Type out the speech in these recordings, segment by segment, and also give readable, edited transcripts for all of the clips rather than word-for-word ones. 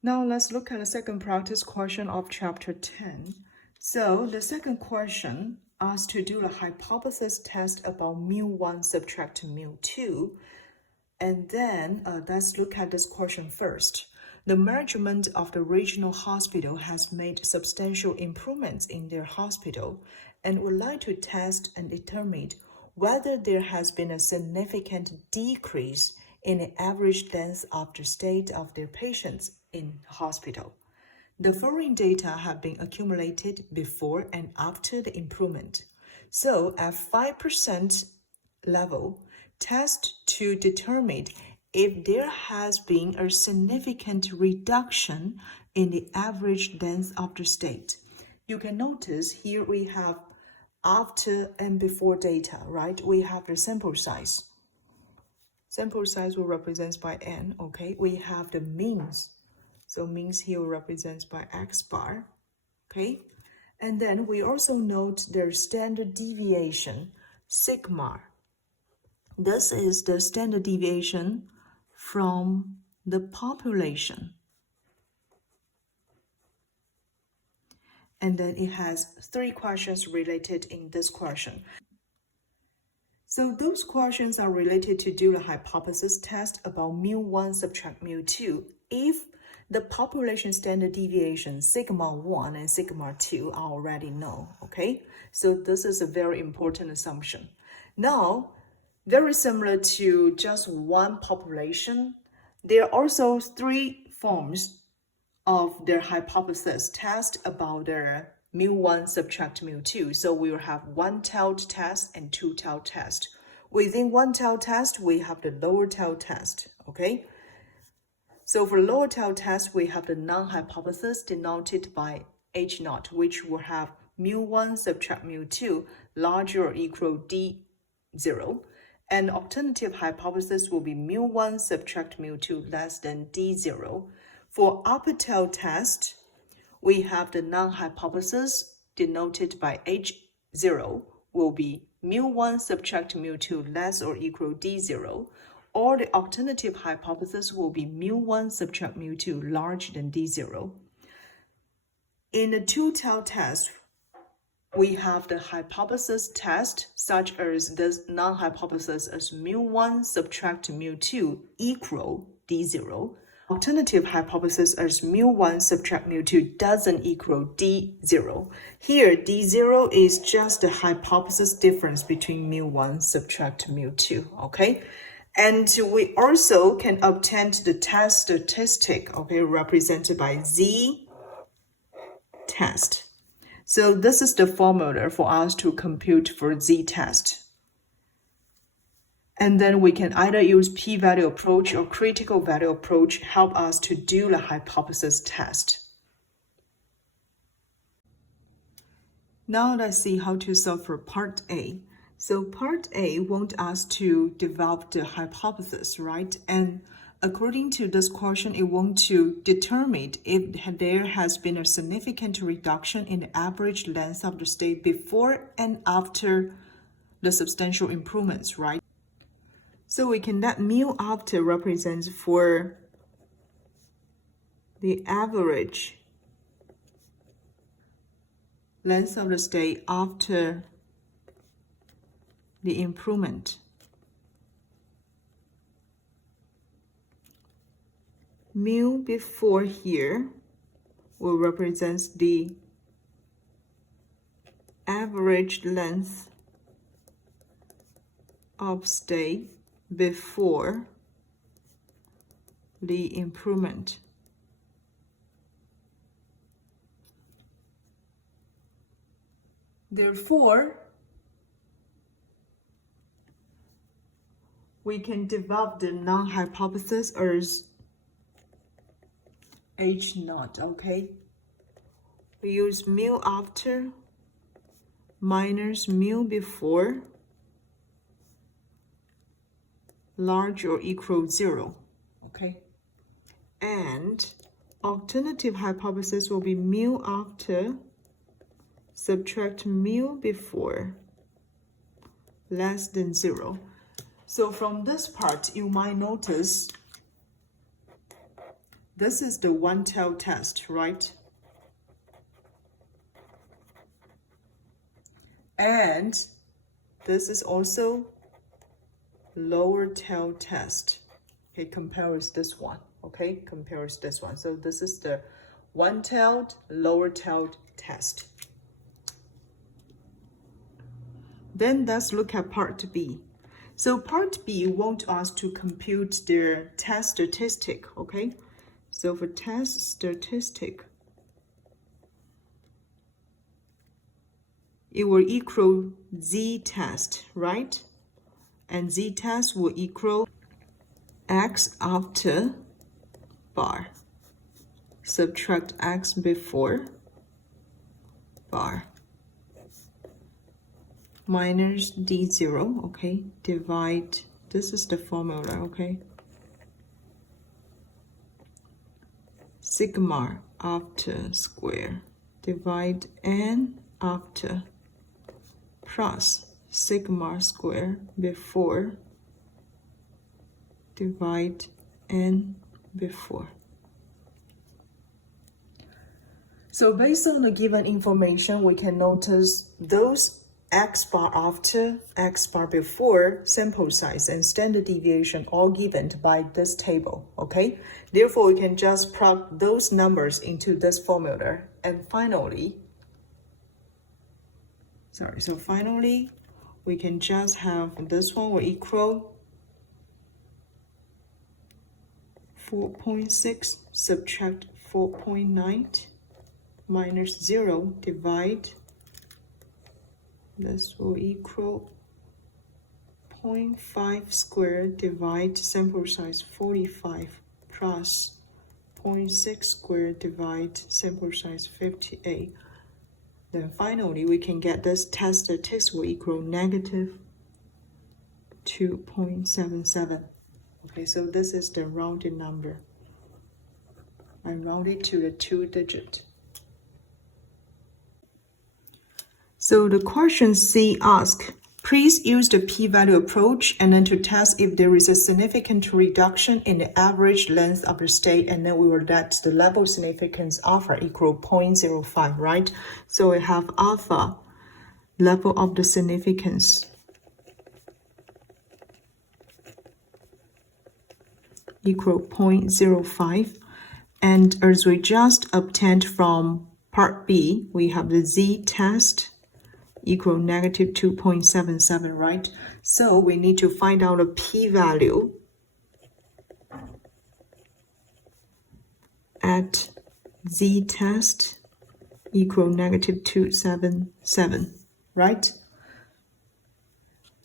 Now let's look at the second practice question of chapter 10. So the second question asks to do a hypothesis test about mu1 subtract mu2. And then let's look at this question first. The management of the regional hospital has made substantial improvements in their hospital and would like to test and determine whether there has been a significant decrease in the average length of the stay of their patients in hospital. The following data have been accumulated before and after the improvement. So at 5% level, test to determine if there has been a significant reduction in the average length of the stay. You can notice here we have after and before data, right? We have the sample size. Sample size will represent by n, okay? We have the means. So means here represents by x bar, okay? And then we also note their standard deviation, sigma. This is the standard deviation from the population. And then it has 3 questions related in this question. So those questions are related to do the hypothesis test about mu1 subtract mu2 if the population standard deviation sigma 1 and sigma 2 are already known, okay? So this is a very important assumption. Now, very similar to just one population, there are also 3 forms of their hypothesis test about their mu1 subtract mu2. So we will have one-tailed test and two-tailed test. Within one-tailed test, we have the lower-tailed test, okay? So for lower-tailed test, we have the non-hypothesis denoted by H0, which will have mu1 subtract mu2 larger or equal D0. And alternative hypothesis will be mu1 subtract mu2 less than D0. For upper-tailed test, we have the non-hypothesis denoted by H0 will be mu1 subtract mu2 less or equal D0, or the alternative hypothesis will be mu1 subtract mu2 larger than D0. In the two-tailed test, we have the hypothesis test such as the non-hypothesis as mu1 subtract mu2 equal D0. Alternative hypothesis as mu1 subtract mu2 doesn't equal D0. Here, D0 is just the hypothesis difference between mu1 subtract mu2, okay? And we also can obtain the test statistic, okay, represented by Z test. So this is the formula for us to compute for Z test. And then we can either use p-value approach or critical value approach help us to do the hypothesis test. Now let's see how to solve for part A. So part A wants us to develop the hypothesis, right? And according to this question, it wants to determine if there has been a significant reduction in the average length of the stay before and after the substantial improvements, right? So we can let mu after represents for the average length of the stay after the improvement. Mu before here will represent the average length of stay before the improvement. Therefore, we can develop the non-hypothesis as H0, okay? We use mu after minus mu before large or equal 0, okay? And alternative hypothesis will be mu after subtract mu before less than 0. So from this part, you might notice This is the one-tail test, right? And this is also lower tail test. Okay, compare with this one. Okay, compare with this one. So this is the one-tailed, lower-tailed test. Then let's look at part B. So part B wants us to compute their test statistic, okay? So for test statistic, it will equal z-test, right? And z-test will equal x after bar, subtract x before bar, minus d0, okay? Divide, this is the formula, okay? Sigma after square, divide n after, plus sigma square before, divide n before. So based on the given information, we can notice those x bar after, x bar before, sample size and standard deviation all given by this table, okay? Therefore, we can just plug those numbers into this formula. And finally, we can just have this one will equal 4.6 subtract 4.9 minus 0 divide, this will equal 0.5 squared divide sample size 45 plus 0.6 squared divide sample size 58. Then finally, we can get this test statistics will equal negative 2.77. Okay, so this is the rounded number. I rounded to the 2-digit. So the question C asks, please use the p-value approach and then to test if there is a significant reduction in the average length of the state, and then we will let the level significance alpha equal 0.05, right? So we have alpha, level of the significance, equal 0.05. And as we just obtained from part B, we have the z-test equal negative 2.77, right? So we need to find out a p-value at z-test equal negative 277, right?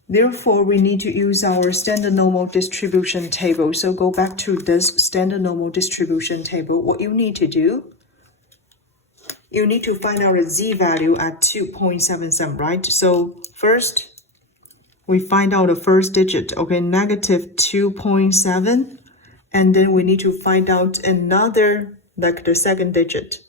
Therefore, we need to use our standard normal distribution table. So go back to this standard normal distribution table. What you need to do, you need to find out a z-value at 2.77, right? So first, we find out the first digit, okay, negative 2.7. And then we need to find out another, like the second digit,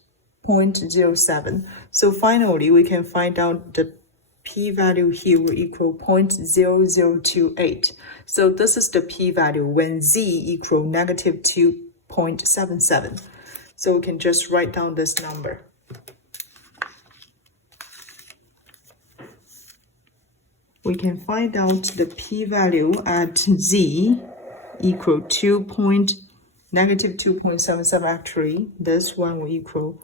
0.07. So finally, we can find out the p-value here will equal 0.0028. So this is the p-value when z equal negative 2.77. So we can just write down this number. We can find out the p-value at z equal negative 2.77. Actually, this one will equal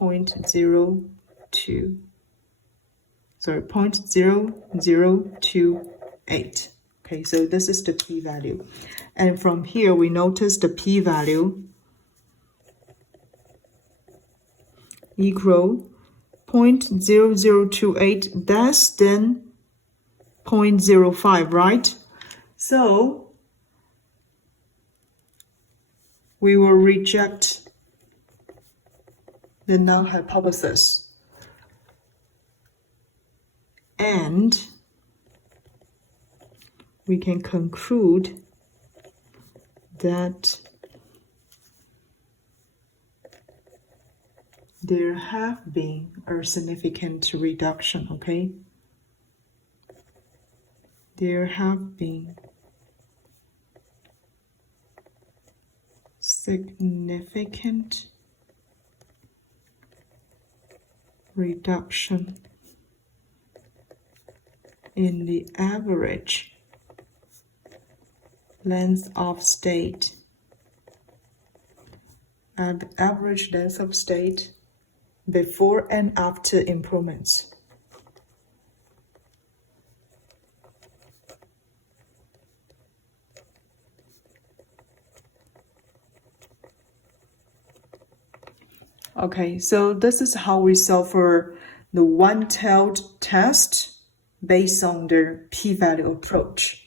0.0028. Okay, so this is the p-value. And from here, we notice the p-value equal 0.0028. That's then 0.05, right? So we will reject the null hypothesis. And we can conclude that there have been a significant reduction, okay? There have been significant reduction in the average length of state and average length of state before and after improvements. Okay, so this is how we solve for the one-tailed test based on the p-value approach.